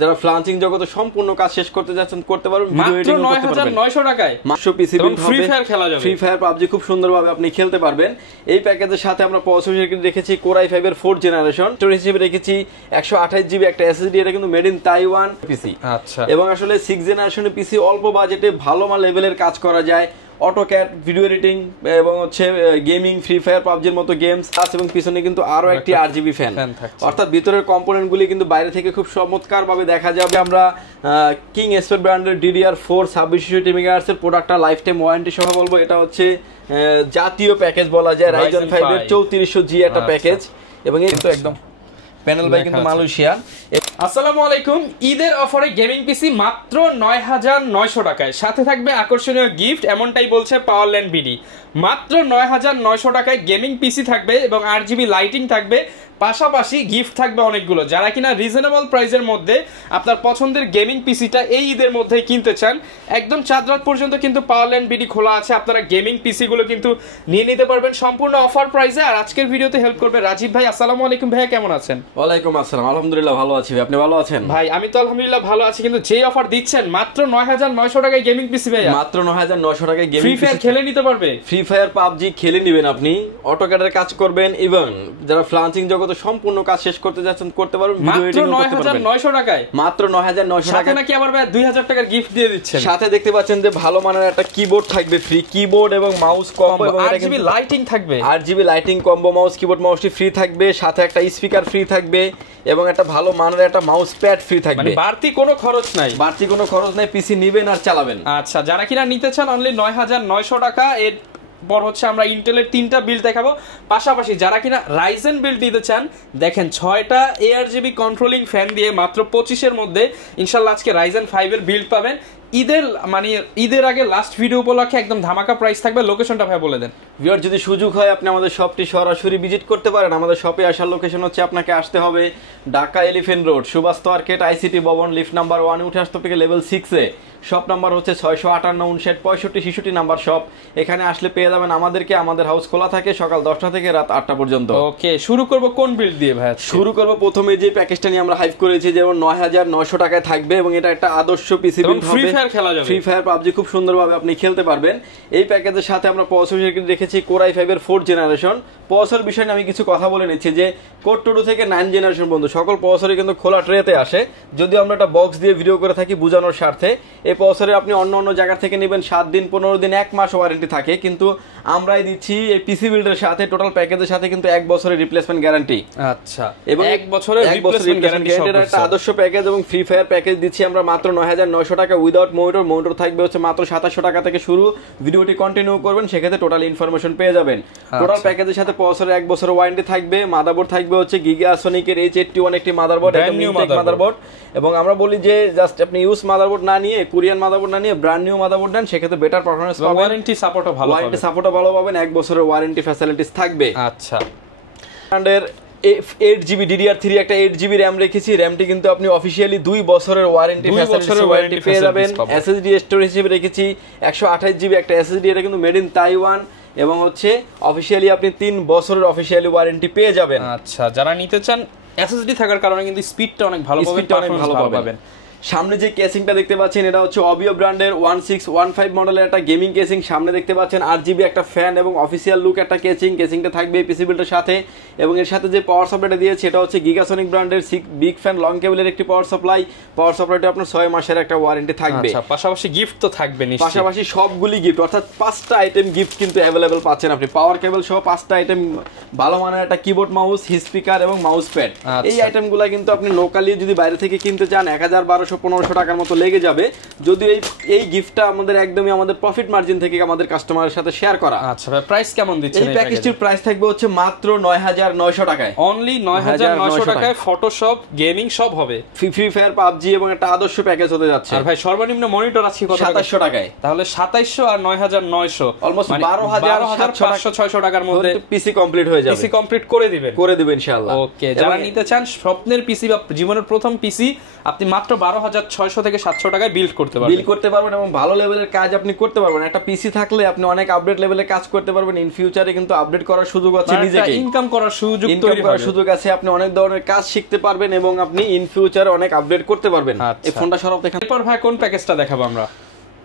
যারা ফ্লান্সিং জগতে সম্পূর্ণ কাজ শেষ করতে যাচ্ছেন করতে পারবেন, ভিডিও এডিটিং করতে পারবেন 9900 টাকায় মাত্র পিসি বিল্ড হবে, ফ্রি ফায়ার খেলা যাবে, ফ্রি ফায়ার পাবজি খুব সুন্দরভাবে আপনি খেলতে পারবেন। এই প্যাকেজের সাথে আমরা প্রসেসর রেখেছি Core i5 এর 4th জেনারেশন, স্টোরেজ হিসেবে রেখেছি 128 জিবি একটা এসএসডি, এটা কিন্তু মেড ইন তাইওয়ান পিসি। আচ্ছা, এবং আসলে 6th জেনারেশনের পিসি অল্প বাজেটে ভালো লেভেলের কাজ করা যায়, অটোক্যাড, ভিডিও এডিটিং এবং হচ্ছে গেমিং, ফ্রি ফায়ার পাবজির মতো গেমস আছে। এবং পিছনে কিন্তু আরো একটি আরজিবি ফ্যান, অর্থাৎ ভিতরের কম্পোনেন্টগুলি কিন্তু বাইরে থেকে খুব চমৎকার ভাবে দেখা যাবে। আমরা কিং এসপের ব্র্যান্ডের DDR4 2660 মেগাহার্টজ এর প্রোডাক্টটা লাইফ টাইম ওয়ারেন্টি সহ বলবো। এটা হচ্ছে জাতীয় প্যাকেজ বলা যায়, Ryzen 5 এর 3400G একটা প্যাকেজ। এবং এই তো একদম প্যানেল বাই কিন্তু মালয়েশিয়া। আসসালামু আলাইকুম। ঈদের অফারে গেমিং পিসি মাত্র 9900 টাকায়, সাথে থাকবে আকর্ষণীয় গিফট, এমনটাই বলছে পাওয়ারল্যান্ড বিডি। মাত্র 9900 টাকায় গেমিং পিসি থাকবে এবং RGB লাইটিং থাকবে, পাশাপাশি গিফট থাকবে অনেকগুলো। যারা কিনা রিজনেবল প্রাইসের মধ্যে আপনার পছন্দের গেমিং পিসিটা এই ঈদের মধ্যেই কিনতে চান, একদম চাঁদ রাত পর্যন্ত কিন্তু পাওয়ারল্যান্ড বিডি খোলা আছে। আপনারা গেমিং পিসিগুলো কিন্তু নিয়ে নিতে পারবেন সম্পূর্ণ অফার প্রাইসে। আর আজকের ভিডিওতে হেল্প করবে রাজীব ভাই। আসসালামু আলাইকুম ভাইয়া, কেমন আছেন? ওয়ালাইকুম আসসালাম, আলহামদুলিল্লাহ ভালো আছি। আপনি ভালো আছেন? ভাই আমি তো আলহামদুলিল্লাহ ভালো আছি, কিন্তু যে অফার দিচ্ছেন মাত্র 9900 টাকায় গেমিং পিসি ভাইয়া, মাত্র 9900 টাকায় গেমিং ফ্রি ফায়ার খেলে নিতে পারবে। ফ্রি ফায়ার পাবজি খেলে নেবেন, আপনি অটোক্যাডের কাজ করবেন, এবং যারা ফ্লান্সিং জগতে সম্পূর্ণ কাজ শেষ করতে যাচ্ছেন করতে পারবেন, ভিডিও এডিটিং করতে পারবেন 9900 টাকায়। মাত্র 9900 টাকায়। সাথে নাকি আবার ভাই 2000 টাকার গিফট দিয়ে দিচ্ছেন। সাথে দেখতে পাচ্ছেন যে ভালো মানের একটা কিবোর্ড থাকবে ফ্রি, কিবোর্ড এবং মাউস কম্বো, এবং এটা RGB লাইটিং থাকবে, RGB lighting combo mouse, keyboard মাউসটি ফ্রি থাকবে, সাথে একটা স্পিকার ফ্রি থাকবে এবং একটা ভালো মানের একটা মাউস প্যাড ফ্রি থাকবে। মানে বাড়তি কোনো খরচ নাই, বাড়তি কোনো খরচ নাই, পিসি নেবেন আর চালাবেন। আচ্ছা, যারা কিনা নিতে চান অনলি 9900 টাকা। এর পর হচ্ছে আমরা ইন্টেলের 3টা বিল্ড দেখাবো, পাশাপাশি যারা কিনা রাইজেন বিল্ড নিতে চান, দেখেন 6টা ARGB কন্ট্রোলিং ফ্যান দিয়ে মাত্র 25 মধ্যে ইনশাআল্লাহ আজকে রাইজেন 5 এর বিল্ড পাবেন। ঈদের আগে লাস্ট ভিডিও উপলক্ষে একদম ধামাকা প্রাইস থাকবে। লোকেশনটা ভাই বলে দেন। ভিউয়ার, যদি সুযোগ হয় আপনি আমাদের শপটি সরাসরি ভিজিট করতে পারেন। আমাদের শপে আসার লোকেশন হচ্ছে, আপনাকে আসতে হবে Dhaka Elephant Road, Subhash market, ICT Bhaban, lift number 1 উঠে আসতে হবে লেভেল 6 এ। শপ নাম্বার হচ্ছে 658 59 65 66 নাম্বার শপ। এখানে আসলে পেয়ে যাবেন আমাদেরকে। আমাদের হাউস খোলা থাকে সকাল 10টা থেকে রাত 8টা পর্যন্ত। ওকে, শুরু করব কোন বিল্ড দিয়ে ভাই? শুরু করব প্রথমে যে প্যাকেজটা নিয়ে আমরা হাইপ করেছি, যেমন 9900 টাকায় থাকবে, এবং এটা একটা আদর্শ পিসি বিল্ড হবে, ফ্রি ফায়ার খেলা যাবে, ফ্রি ফায়ার পাবজি খুব সুন্দরভাবে আপনি খেলতে পারবেন। এই প্যাকেজের সাথে আমরা প্রসেসর রেখেছি Core i5 এর 4th জেনারেশন। প্রসেসর বিষয়ে আমি কিছু কথা বলে নিচ্ছি যে Core 2 থেকে 9 জেনারেশন পর্যন্ত সকল প্রসেসরই কিন্তু খোলা ট্রেতে আসে, যদিও আমরা একটা বক্স দিয়ে ভিডিও করে থাকি বোঝানোর স্বার্থে। এই প্রসেসরে আপনি অন্য জায়গা থেকে নেবেন 7 দিন 15 দিন 1 মাস ওয়ারেন্টি থাকে, কিন্তু আমরাই দিচ্ছি এই পিসি বিল্ডের সাথে টোটাল প্যাকেজের সাথে কিন্তু 1 বছরের রিপ্লেসমেন্ট গ্যারান্টি। আচ্ছা, এবং 1 বছরের রিপ্লেসমেন্ট গ্যারান্টি একটা আদর্শ প্যাকেজ। এবং ফ্রি ফায়ার প্যাকেজ দিচ্ছি আমরা মাত্র 9900 টাকা উইদাউট মনিটর থাকবে হচ্ছে মাত্র 2700 টাকা থেকে শুরু। ভিডিওটি কন্টিনিউ করবেন, সেক্ষেত্রে টোটাল ইনফরমেশন পেয়ে যাবেন। টোটাল প্যাকেজের সাথে প্রসেসরের 1 বছরের ওয়ারেন্টি থাকবে। মাদারবোর্ড থাকবে হচ্ছে গিগাসনিকের H81 একটি মাদারবোর্ড, একদম নিউ মাদারবোর্ড। এবং আমরা বলি যে জাস্ট আপনি ইউজ মাদারবোর্ড না নিয়ে, কোরিয়ান মাদারবোর্ড না নিয়ে ব্র্যান্ড নিউ মাদারবোর্ড নেন, সেক্ষেত্রে বেটার পারফরম্যান্স পাবেন, ওয়ারেন্টি সাপোর্টও ভালো পাবেন, ওয়ারেন্টি সাপোর্টও ভালো পাবেন, 1 বছরের ওয়ারেন্টি ফ্যাসিলিটিস থাকবে। আচ্ছা, ব্র্যান্ডের 8GB DDR3 একটা 8GB র্যাম রেখেছি। র্যামটি কিন্তু আপনি অফিশিয়ালি 2 বছরের ওয়ারেন্টি পেয়ে যাবেন। SSD স্টোরেজ হিসেবে রেখেছি 128 GB একটা SSD, এটা কিন্তু মেড ইন তাইওয়ান, এবং হচ্ছে অফিশিয়ালি আপনি 3 বছরের অফিশিয়ালি ওয়ারেন্টি পেয়ে যাবেন। আচ্ছা, যারা নিতে চান SSD থাকার কারণে কিন্তু স্পিডটা অনেক ভালো পাবেন। সামনে যে কেসিংটা দেখতে পাচ্ছেন, এটা হচ্ছে অবিও ব্র্যান্ডের 1615 মডেলের একটা গেমিং কেসিং। সামনে দেখতে পাচ্ছেন RGB একটা ফ্যান এবং অফিসিয়াল লুক একটা কেসিংটা থাকবে পিসি বিল্ডের সাথে। এবং এর সাথে যে পাওয়ার সাপ্লাইটা দিয়েছে, এটা হচ্ছে গিগাসনিক ব্র্যান্ডের বিগ ফ্যান লং কেবলের একটি পাওয়ার সাপ্লাইটা আপনার 6 মাসের একটা ওয়ারেন্টি থাকবে। আচ্ছা, পাশাপাশি গিফট তো থাকবে নিশ্চয়ই, পাশাপাশি সবগুলি গিফট, অর্থাৎ 5টা আইটেম গিফট কিন্তু অ্যাভেলেবেল পাচ্ছেন আপনি। পাওয়ার কেবল সহ 5টা আইটেম, ভালো মানের একটা কিবোর্ড মাউস, স্পিকার এবং মাউস প্যাড। এই আইটেমগুলো কিন্তু আপনি লোকালি যদি বাইরে থেকে কিনতে চান 1000 1200 1500 টাকার মতো লেগে যাবে, যদিও এই গিফটটা আমাদের একদমই আমাদের প্রফিট মার্জিন থেকে আমাদের কাস্টমারের সাথে শেয়ার করা। আচ্ছা, প্রাইস কেমন দিচ্ছেন? এই প্যাকেজটির প্রাইস থাকবে হচ্ছে মাত্র 9900 টাকায়, অনলি 9900 টাকায় ফটোশপ গেমিং সব হবে, ফ্রি ফায়ার পাবজি, এবং একটা আদর্শ প্যাকেজ হতে যাচ্ছে। আর ভাই সর্বনিম্ন মনিটর আছে কত? 2700 টাকায়। তাহলে 2700 আর 9900 অলমোস্ট 12500 টাকার মধ্যে পিসি কমপ্লিট হয়ে যাবে। পিসি কমপ্লিট করে দিবেন ইনশাআল্লাহ। ওকে, যারা নিতে চান স্বপ্নের পিসি বা জীবনের প্রথম পিসি, আপনি মাত্র 12,600 থেকে 700 টাকায় বিল্ড করতে পারবেন এবং ভালো লেভেলের কাজ আপনি করতে পারবেন। একটা পিসি থাকলে আপনি অনেক আপডেট লেভেলের কাজ করতে পারবেন। ইন ফিউচারে কিন্তু আপডেট করার সুযোগ আছে, নিজেকে ইনকাম করার সুযোগ আছে, আপনি অনেক ধরনের কাজ শিখতে পারবেন এবং আপনি ইন ফিউচারে অনেক আপডেট করতে পারবেন। এই ফোনটা সরাও দেখেন। এরপর ভাই কোন প্যাকেজটা দেখাবো আমরা?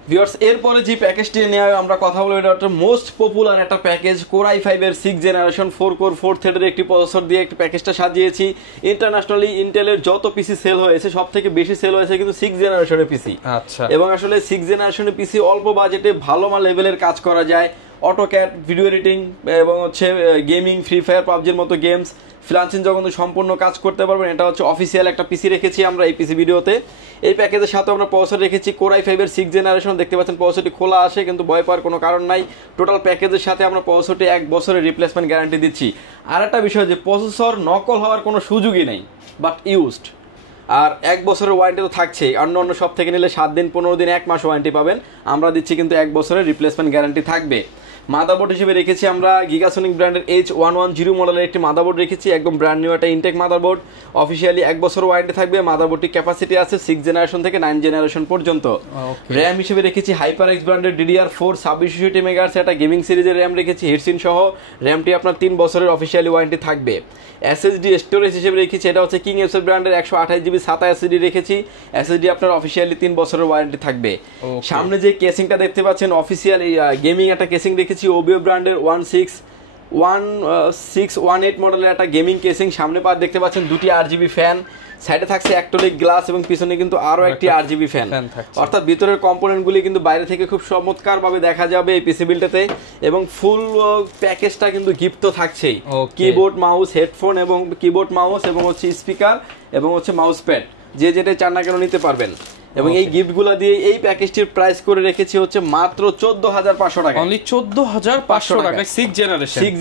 ভিউয়ার্স, এরপরে যে প্যাকেজটি নিয়ে আমরা কথা বলবো, এটা একটা মোস্ট পপুলার একটা প্যাকেজ। কোর i5 এর 6 জেনারেশন 4 কোর 4 থ্রেডের একটি প্রসেসর দিয়ে একটি প্যাকেজটা সাজিয়েছি। ইন্টারন্যাশনালি ইন্টেলের যত পিসি সেল হয়েছে সব থেকে বেশি সেল হয়েছে কিন্তু 6 জেনারেশনের পিসি। আচ্ছা, এবং আসলে 6 জেনারেশনের পিসি অল্প বাজেটে ভালো লেভেলের কাজ করা যায়। অটোক্যাড, ভিডিও এডিটিং এবং হচ্ছে গেমিং, ফ্রি ফায়ার, পাবজির মতো গেমস, ফ্রিল্যান্সিং যখন সম্পূর্ণ কাজ করতে পারবেন। এটা হচ্ছে অফিসিয়াল একটা পিসি রেখেছি আমরা এই পিসি ভিডিওতে। এই প্যাকেজের সাথে আমরা প্রসেসর রেখেছি কোর i5 এর 6 জেনারেশন। দেখতে পাচ্ছেন প্রসেসরটি খোলা আসে, কিন্তু ভয় পাওয়ার কোনো কারণ নাই। টোটাল প্যাকেজের সাথে আমরা প্রসেসরটি 1 বছরের রিপ্লেসমেন্ট গ্যারান্টি দিচ্ছি। আর একটা বিষয় যে প্রসেসর নকল হওয়ার কোনো সুযোগই নেই, বাট ইউজড। আর 1 বছরের ওয়ারেন্টি তো থাকছেই। অন্য সব থেকে নিলে 7 দিন, 15 দিন, 1 মাস ওয়ারেন্টি পাবেন। আমরা দিচ্ছি কিন্তু 1 বছরের রিপ্লেসমেন্ট গ্যারান্টি থাকবে। মাদারবোর্ড হিসেবে রেখেছি আমরা গিগাসনিক ব্র্যান্ডের H110 মডেলের একটি মাদারবোর্ড রেখেছি, একদম ব্র্যান্ড নিউ একটা ইনটেক মাদারবোর্ড। অফিসিয়ালি 1 বছর ওয়ারেন্টি থাকবে। মাদারবোর্ডটি ক্যাপাসিটি আছে 6 জেনারেশন থেকে 9 জেনারেশন পর্যন্ত। র্যাম হিসেবে রেখেছি HyperX ব্র্যান্ডের DDR4 2660 মেগাহার্টজ একটা গেমিং সিরিজের র্যাম রেখেছি হিটসিন সহ। র্যামটি আপনার 3 বছরের অফিসিয়ালি ওয়ারেন্টি থাকবে। SSD স্টোরেজ হিসেবে রেখেছি, এটা হচ্ছে কিং এফএস ব্র্যান্ডের 128GB SATA SSD রেখেছি। SSD আপনার অফিসিয়ালি 3 বছরের ওয়ারেন্টি থাকবে। সামনে যে কেসিংটা দেখতে পাচ্ছেন অফিসিয়াল গেমিং একটা কেসিং রেখেছি, ওবিও ব্র্যান্ডের 1618 মডেলের একটা গেমিং কেসিং। সামনে পার দেখতে পাচ্ছেন দুটি RGB ফ্যান, সাইডে থাকছে অ্যাক্রিলিক গ্লাস এবং পিছনে কিন্তু আরো একটি RGB ফ্যান। অর্থাৎ ভিতরের কম্পোনেন্টগুলি কিন্তু বাইরে থেকে খুব চমৎকার ভাবে দেখা যাবে এই পিসি বিল্ডটাতে। এবং ফুল প্যাকেজটা কিন্তু গিফট তো থাকছেই, কিবোর্ড, মাউস, হেডফোন এবং কিবোর্ড, মাউস এবং হচ্ছে স্পিকার এবং হচ্ছে মাউস প্যাড, যে যেটা চান না কেন নিতে পারবেন। এবং এই গিফটগুলো দিয়ে এই প্যাকেজটির প্রাইস করে রেখেছি হচ্ছে মাত্র 14,500 টাকা। অনলি 14,500 টাকা 6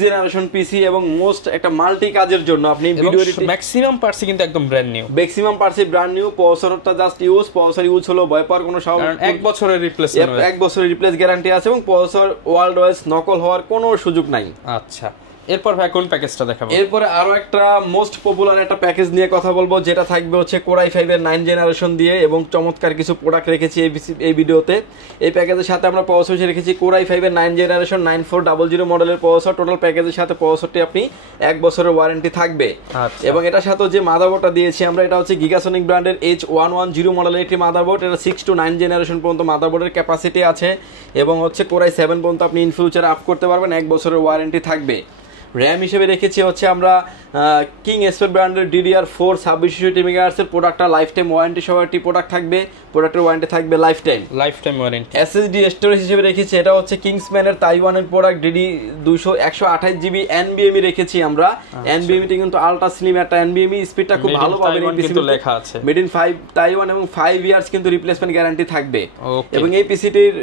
জেনারেশন পিসি এবং মোস্ট একটা মাল্টি কাজের জন্য আপনি ভিডিও এডিটিং ম্যাক্সিমাম পার্টস কিন্তু একদম brand new. Maximum parts brand new. প্রসেসরটা জাস্ট প্রসেসর ইউজ হলো, ভয় পাওয়ার কোনো কারণ 1 বছরের রিপ্লেসমেন্ট, 1 বছরের রিপ্লেস গ্যারান্টি আছে এবং প্রসেসর ওয়ার্ল্ড ওয়াইজ নকল হওয়ার কোনো সুযোগ নাই। আচ্ছা, এরপর ভাই কোন প্যাকেজটা দেখাবো? এরপরে আরো একটা মোস্ট পপুলার একটা প্যাকেজ নিয়ে কথা বলবো, যেটা থাকবে হচ্ছে কোর i5 এর 9 জেনারেশন দিয়ে এবং চমৎকার কিছু প্রোডাক্ট রেখেছি এই ভিডিওতে। এই প্যাকেজের সাথে আমরা প্রসেসর রেখেছি কোর i5 এর 9 জেনারেশন 9400 মডেলের প্রসেসর। টোটাল প্যাকেজের সাথে প্রসেসরটি আপনি 1 বছরের ওয়ারেন্টি থাকবে। এবং এটার সাথে যে মাদারবোর্ডটা দিয়েছি আমরা, এটা হচ্ছে গিগাসনিক ব্র্যান্ডের H110 মডেলের একটি মাদারবোর্ড। এটা 6 to 9 জেনারেশন পর্যন্ত মাদারবোর্ডের ক্যাপাসিটি আছে এবং হচ্ছে কোর i7 পর্যন্ত আপনি ইন ফিউচার আপ করতে পারবেন, 1 বছরের ওয়ারেন্টি থাকবে। র্যাম হিসেবে রেখেছি হচ্ছে আমরা কিং এসপের ব্র্যান্ডের DDR4 2660 মেগাহার্টজের প্রোডাক্টটা লাইফ টাইম ওয়ারেন্টি সহ একটি প্রোডাক্ট থাকবে। প্রোডাক্টের ওয়ারেন্টি থাকবে life time warranty. SSD storage হিসেবে রেখেছি, এটা হচ্ছে কিংসম্যানের তাইওয়ানের প্রোডাক্ট DD200 128GB NVMe রেখেছি আমরা। NVMe টি কিন্তু আলট্রা স্লিম একটা NVMe, স্পিডটা খুব ভালো পাবেন। এই পিসিতে লেখা আছে মেড ইন 5 তাইওয়ান এবং 5 ইয়ার্স কিন্তু রিপ্লেসমেন্ট গ্যারান্টি থাকবে। এবং এই পিসিটির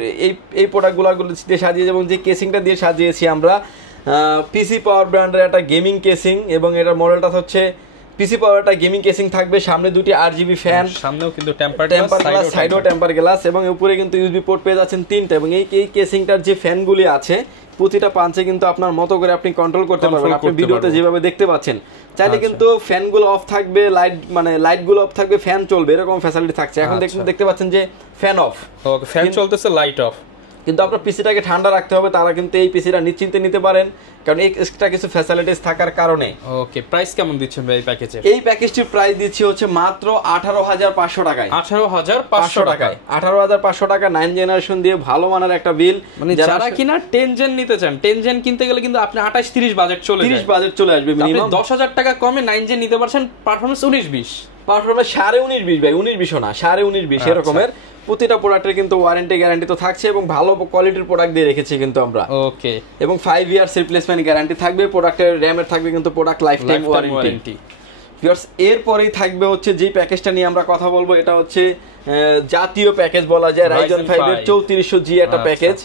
এই প্রোডাক্টগুলো দিয়ে সাজিয়েছি এবং যে কেসিংটা দিয়ে সাজিয়েছি আমরা পিসি পাওয়ার ব্র্যান্ডের একটা গেমিং কেসিং এবং এটার মডেলটা হচ্ছে পিসি পাওয়ার একটা গেমিং কেসিং থাকবে। সামনে দুটি RGB ফ্যান, সামনেও কিন্তু টেম্পার গ্লাস, সাইডেও টেম্পার গ্লাস এবং উপরে কিন্তু USB পোর্ট পেয়ে যাচ্ছেন 3টা। এবং এই কেসিংটার যে ফ্যানগুলি আছে প্রতিটা পাঞ্চে কিন্তু আপনার মতো করে আপনি কন্ট্রোল করতে পারবেন। আপনি ভিডিওতে যেভাবে দেখতে পাচ্ছেন চাইলে কিন্তু ফ্যানগুলো অফ থাকবে, লাইটগুলো অফ থাকবে, ফ্যান চলবে, এরকম ফ্যাসিলিটি থাকছে। এখন দেখতে পাচ্ছেন যে ফ্যান অফ, ফ্যান চলতেছে, লাইট অফ। কিন্তু আপনার পিসিটাকে ঠান্ডা রাখতে হবে, তারা কিন্তু এই পিসিটা নিশ্চিন্তে নিতে পারেন কারণ এক্সট্রা কিছু ফ্যাসিলিটিস থাকার কারণে। ওকে, প্রাইস কেমন দিচ্ছেন ভাই এই প্যাকেজে? এই প্যাকেজটির প্রাইস দিচ্ছি হচ্ছে মাত্র 18,500 টাকায়। 18,500 টাকায় 18,500 টাকা 9 জেনারেশন দিয়ে ভালো মানের একটা বিল। মানে যারা কিনা 10 জেন নিতে চান, 10 জেন কিনতে গেলে কিন্তু আপনি 28-30 বাজেট চলে যায়, 30 বাজেট চলে আসবে মিনিমাম। 10,000 টাকা কমে 9 জেন নিতে পারছেন, পারফরম্যান্স 19-20, পারফরম্যান্স 19.5 ভাই, 19-20 না 19.5 এরকমের। প্রতিটা প্রোডাক্টের কিন্তু ওয়ারেন্টি গ্যারান্টি তো থাকছে এবং ভালো কোয়ালিটির প্রোডাক্ট দিয়ে রেখেছি কিন্তু আমরা। ওকে, এবং 5 ইয়ার্স রিপ্লেসমেন্ট গ্যারান্টি থাকবে। প্রোডাক্টের র্যামের থাকবে কিন্তু product life time warranty. Viewers, এরপরেই থাকবে হচ্ছে যে প্যাকেজটা নিয়ে আমরা কথা বলবো, এটা হচ্ছে জাতীয় প্যাকেজ বলা যায়, Ryzen 5 এর 3400G একটা প্যাকেজ।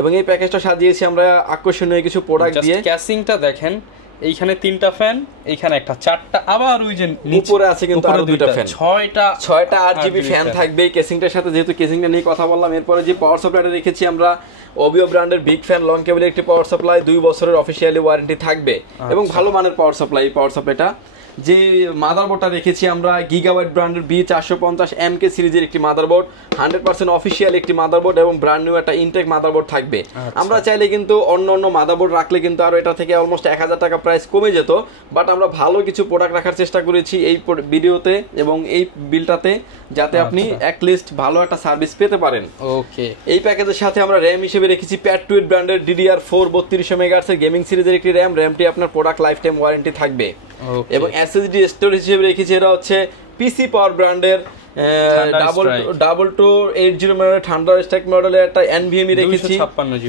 এবং এই প্যাকেজটা সাজিয়েছি আমরা আকর্ষণীয় কিছু প্রোডাক্ট দিয়ে। ক্যাসিংটা দেখেন, এইখানে 3টা ফ্যান, এইখানে একটা 4টা, আবার ওই যে উপরে আছে কিন্তু আরো 2টা ফ্যান, 6টা RGB ফ্যান থাকবে কেসিংটার সাথে। যেহেতু কেসিংটা নিয়ে কথা বললাম, এরপরে যে পাওয়ার সাপ্লাইটা রেখেছি আমরা ওবিও ব্র্যান্ডের বিগ ফ্যান লং কেবলের একটি পাওয়ার সাপ্লাই, 2 বছরের অফিসিয়ালি ওয়ারেন্টি থাকবে এবং ভালো মানের পাওয়ার সাপ্লাই। পাওয়ার সাপ্লাইটা যে মাদারবোর্ডটা রেখেছি আমরা গিগাবাইট ব্র্যান্ডের B450MK সিরিজের একটি মাদারবোর্ড, 100% অফিসিয়াল একটি মাদারবোর্ড এবং ব্র্যান্ড নিউ একটা ইনটেক মাদারবোর্ড থাকবে। আমরা চাইলে কিন্তু অন্য মাদারবোর্ড রাখলে কিন্তু আরো এটা থেকে অলমোস্ট 1000 টাকা প্রাইস কমে যেত, বাট আমরা ভালো কিছু প্রোডাক্ট রাখার চেষ্টা করেছি এই ভিডিওতে এবং এই বিলটাতে, যাতে আপনি অ্যাটলিস্ট ভালো একটা সার্ভিস পেতে পারেন। ওকে, এই প্যাকেজের সাথে আমরা র্যাম হিসেবে রেখেছি প্যাটটুইট ব্র্যান্ডের DDR4 3200 মেগাহার্টজ এর গেমিং সিরিজের একটি র্যামটি আপনার প্রোডাক্ট লাইফ টাইম ওয়ারেন্টি থাকবে। এবং SSD স্টোরেজ হিসেবে রেখেছি এটা হচ্ছে পিসি পাওয়ার ব্র্যান্ডের 2280 মডেলের থান্ডার স্ট্রাইক মডেলের একটা NVMe রেখেছি,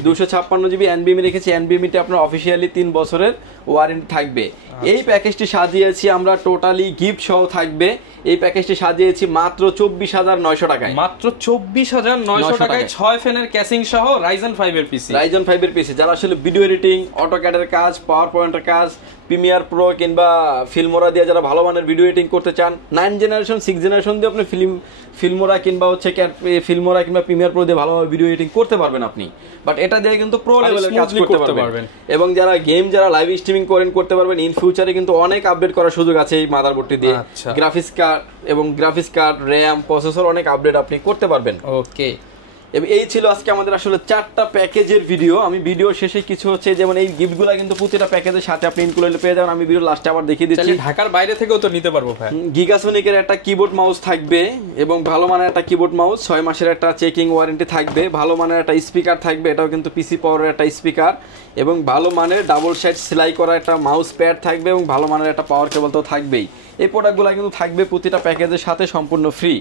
256 GB NVMe রেখেছি। NVMe তে আপনার অফিসিয়ালি 3 বছরের ওয়ারেন্টি থাকবে। এই প্যাকেজটি সাজিয়েছি আমরা টোটালি গিফট সহ থাকবে। এই প্যাকেজটি সাজিয়েছি মাত্র 24900 টাকায়, মাত্র 24900 টাকায় 6 ফ্যানের ক্যাসিং সহ Ryzen 5 এর পিসি। যারা আসলে ভিডিও এডিটিং, অটোক্যাডের কাজ, পাওয়ার পয়েন্টের কাজ, প্রিমিয়ার প্রো কিংবা ফিল্মোরা দিয়ে যারা ভালো মানের ভিডিও এডিটিং করতে চান, 9 জেনারেশন 6 জেনারেশন দিয়ে আপনি ফিল্মোরা কিংবা হচ্ছে ফিল্মোরা কিংবা প্রিমিয়ার প্রো দিয়ে ভালোভাবে ভিডিও এডিটিং করতে পারবেন আপনি, বাট এটা দিয়ে কিন্তু প্রো লেভেলের কাজ করতে পারবেন। এবং যারা যারা লাইভ স্ট্রিমিং করতে পারবেন। ইন ফিউচারে কিন্তু অনেক আপডেট করার সুযোগ আছে এই মাদারবোর্ডটি দিয়ে। গ্রাফিক্স কার্ড, র্যাম, প্রসেসর অনেক আপডেট আপনি করতে পারবেন। ওকে, এবং এই ছিল আজকে আমাদের আসলে 4টা প্যাকেজের ভিডিও। আমি ভিডিও শেষে কিছু হচ্ছে যেমন এই গিফটগুলো কিন্তু প্রতিটা প্যাকেজের সাথে আপনি ইনক্লুডেড পেয়ে যাবেন। আমি ভিডিও লাস্টে আবার দেখিয়ে দিচ্ছি। ঢাকার বাইরে থেকেও তো নিতে পারবো ভাই। গিগাসনিকের একটা কিবোর্ড মাউস থাকবে এবং ভালো মানের একটা কিবোর্ড মাউস, 6 মাসের একটা চেকিং ওয়ারেন্টি থাকবে। ভালো মানের একটা স্পিকার থাকবে, এটাও কিন্তু পিসি পাওয়ারের একটা স্পিকার। এবং ভালো মানের ডাবল সাইড সেলাই করা একটা মাউস প্যাড থাকবে এবং ভালো মানের একটা পাওয়ার কেবল তো থাকবেই। এই প্রোডাক্টগুলো কিন্তু থাকবে প্রতিটা প্যাকেজের সাথে সম্পূর্ণ ফ্রি।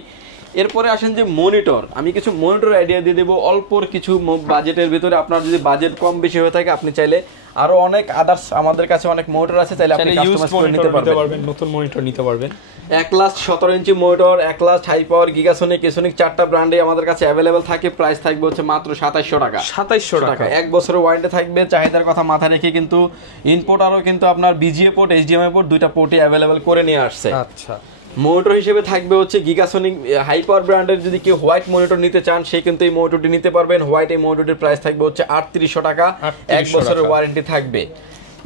এরপরে আসেন যে মনিটর, আমি কিছু মনিটর আইডিয়া দিয়ে দেবো অল্পর কিছু বাজেটের ভিতরে। আপনার যদি বাজেট কম বেশি হয়ে থাকে আপনি চাইলে আরো অনেক আদার্স আমাদের কাছে অনেক মনিটর আছে, চাইলে আপনি কাস্টমাইজ করে নিতে পারবেন, নতুন মনিটর নিতে পারবেন। 117 ইঞ্চি মনিটর, 1 হাই পাওয়ার, গিগাসনিক, এসনিক 4টা ব্র্যান্ডে আমাদের কাছে অ্যাভেলেবেল থাকে। প্রাইস থাকবে হচ্ছে মাত্র 2700 টাকা। 2700 টাকা, 1 বছরের ওয়ারেন্টি থাকবে। চাহিদার কথা মাথায় রেখে কিন্তু ইনপুট আরও কিন্তু আপনার BGA পোর্ট, HDMI পোর্ট দুইটা পোর্টই অ্যাভেলেবেল করে নিয়ে আসছে। আচ্ছা, মনিটর হিসেবে থাকবে হচ্ছে গিগাসনিক হাই পাওয়ার ব্র্যান্ডের। যদি কেউ হোয়াইট মনিটর নিতে চান সে কিন্তু এই মনিটরটি নিতে পারবেন। হোয়াইট এই মনিটরটির প্রাইস থাকবে হচ্ছে 3800 টাকা, 1 বছরের ওয়ারেন্টি থাকবে।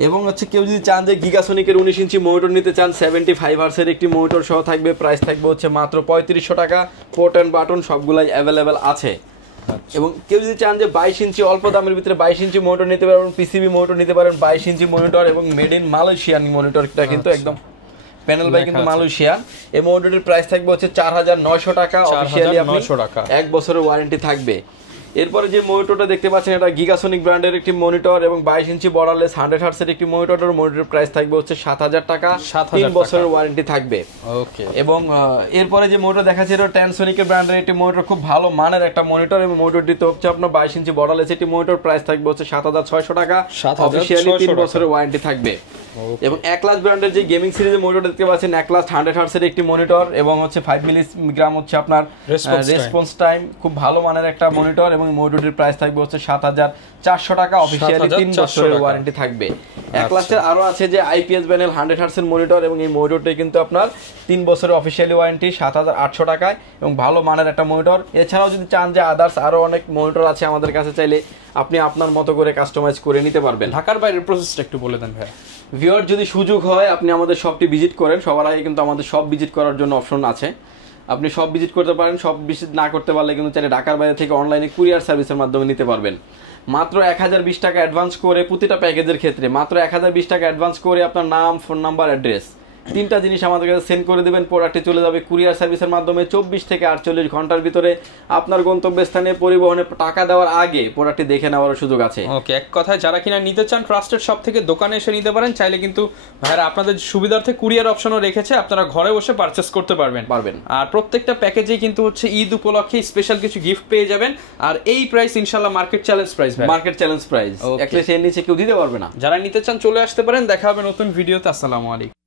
এবং হচ্ছে কেউ যদি চান যে গিগাসনিকের 19 ইঞ্চি মনিটর নিতে চান, 75 হার্টজের একটি মনিটর সহ থাকবে, প্রাইস থাকবে হচ্ছে মাত্র 3500 টাকা। পোর্ট অ্যান্ড বাটন সবগুলাই অ্যাভেলেবেল আছে। এবং কেউ যদি চান যে 22 ইঞ্চি অল্প দামের ভিতরে 22 ইঞ্চি মনিটর নিতে পারবেন, PCB মনিটর নিতে পারেন, 22 ইঞ্চি মনিটর এবং মেড ইন মালয়েশিয়ান মনিটরটা কিন্তু একদম প্যানেল বাই কিন্তু মালয়েশিয়া। এই মনিটরের প্রাইস থাকবে হচ্ছে 4900 টাকা, অফিশিয়ালি 900 টাকা, 1 বছরের ওয়ারেন্টি থাকবে। এরপরে যে মনিটরটা দেখতে পাচ্ছেন এটা গিগাসনিক ব্র্যান্ডের একটি মনিটর এবং 22 ইঞ্চি বর্ডারলেস 100 হার্টজের একটি মনিটরের প্রাইস থাকবে হচ্ছে 7000 টাকা, 3 বছরের ওয়ারেন্টি থাকবে। ওকে, এবং এরপরে যে মনিটর দেখাচ্ছি এটা ট্যানসনিকের ব্র্যান্ডের একটি মনিটর, খুব ভালো মানের একটা মনিটর এবং মনিটরটিতে হচ্ছে আপনার 22 ইঞ্চি বর্ডারলেস একটি মনিটর, প্রাইস থাকবে হচ্ছে 7600 টাকা, অফিশিয়ালি 3 বছরের ওয়ারেন্টি থাকবে। এবং একলাস ব্র্যান্ডের যে গেমিং সিরিজের মনিটর দেখতে পাচ্ছেন, একলাস 100 হার্টজের একটি মনিটর এবং হচ্ছে 5 মিলিগ্রাম হচ্ছে আপনার রেসপন্স টাইম, খুব ভালো মানের একটা মনিটর এবং মনিটরটির প্রাইস থাকবে হচ্ছে 7400 টাকা, অফিশিয়ালি 3 বছরের ওয়ারেন্টি থাকবে। একলাসের আরো আছে যে IPS প্যানেল 100 হার্টজের মনিটর এবং এই মনিটরটি কিন্তু আপনার 3 বছরের অফিশিয়ালি ওয়ারেন্টি 7800 টাকায় এবং ভালো মানের একটা মনিটর। এছাড়াও যদি চান যে আদার্স আরো অনেক মনিটর আছে আমাদের কাছে, চাইলে আপনি আপনার মতো করে কাস্টমাইজ করে নিতে পারবেন। ঢাকার বাইরের প্রসেসটা একটু বলে দেন ভাই। ভিউয়ার যদি সুযোগ হয় আপনি আমাদের শপটি ভিজিট করেন, সবার আগে কিন্তু আমাদের শপ ভিজিট করার জন্য অপশন আছে, আপনি সব ভিজিট করতে পারেন। সব ভিজিট না করতে পারলে কিন্তু চাইলে ঢাকার বাইরে থেকে অনলাইনে কুরিয়ার সার্ভিসের মাধ্যমে নিতে পারবেন। মাত্র 1020 টাকা অ্যাডভান্স করে প্রতিটা প্যাকেজের ক্ষেত্রে মাত্র 1020 টাকা অ্যাডভান্স করে আপনার নাম, ফোন নাম্বার, অ্যাড্রেস 3টা জিনিস আমাদের কাছে সেন্ড করে দেবেন। প্রোডাক্টটি চলে যাবে কুরিয়ার সার্ভিসের মাধ্যমে 24 থেকে 48 ঘন্টার ভিতরে। আপনার গন্তব্যস্থানে পরিবহনে টাকা দেওয়ার আগে প্রোডাক্টটি দেখে নেওয়ার সুযোগ আছে। ওকে, এক কথায় যারা কিনা নিতে চান ট্রাস্টেড শপ থেকে দোকানে এসে নিতে পারেন। চাইলে কিন্তু ভাইরা আপনাদের সুবিধার্থে কুরিয়ার অপশনও রেখেছে, আপনারা ঘরে বসে পারচেজ করতে পারবেন। আর প্রত্যেকটা প্যাকেজেই কিন্তু হচ্ছে ঈদ উপলক্ষে স্পেশাল কিছু গিফট পেয়ে যাবেন। আর এই প্রাইস ইনশাআল্লাহ market challenge price, market challenge price, একলে এর নিচে কেউ দিতে পারবে না। যারা নিতে চান চলে আসতে পারেন। দেখা হবে নতুন ভিডিওতে। আসসালামু আলাইকুম।